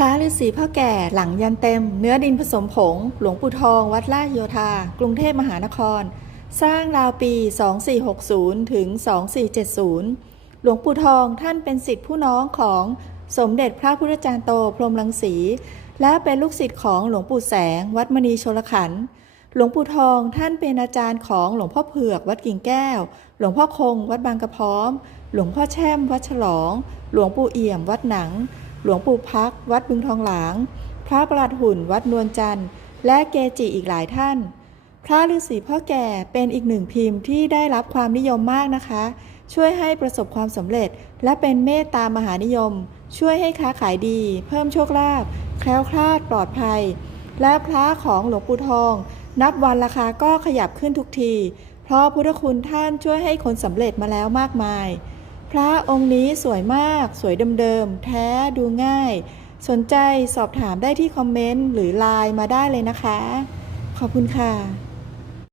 ระฤาษีพ่อแก่หลังยันเต็ม เนื้อดินผสมผง หลวงปู่ทอง วัดลาดโยธา กรุงเทพมหานคร สร้างราวปี 2460 ถึง 2470 หลวงปู่ทองท่านเป็นศิษย์ผู้น้องของสมเด็จพระพุทธจารย์โตพรมรังสี และเป็นลูกศิษย์ของหลวงปู่แสง วัดมณีชลขันธ์หลวงปู่ทองท่านเป็นอาจารย์ของหลวงพ่อเผือก วัดกิ่งแก้ว หลวงพ่อคง วัดบางกระพร้อม หลวงพ่อแช่ม วัดฉลอง หลวงปู่เอี่ยม วัดหนัง หลวงปู่พัก วัดบึงทองหลาง พระประหลัดหุ่น วัดนวลจันทร์ และเกจิอีกหลายท่าน พระฤาษีพ่อแก่เป็นอีกหนึ่งพิมพ์ที่ได้รับความนิยมมากนะคะ ช่วยให้ประสบความสำเร็จ และเป็นเมตตามหานิยม ช่วยให้ค้าขายดี เพิ่มโชคลาภแคล้วคลาดปลอดภัย และพระของหลวงปู่ทอง นับวันราคาก็ขยับขึ้นทุกที เพราะพุทธคุณท่านช่วยให้คนสำเร็จมาแล้วมากมาย พระองค์นี้สวยมาก สวยเดิมๆ แท้ดูง่าย สนใจสอบถามได้ที่คอมเมนต์หรือไลน์มาได้เลยนะคะ ขอบคุณค่ะ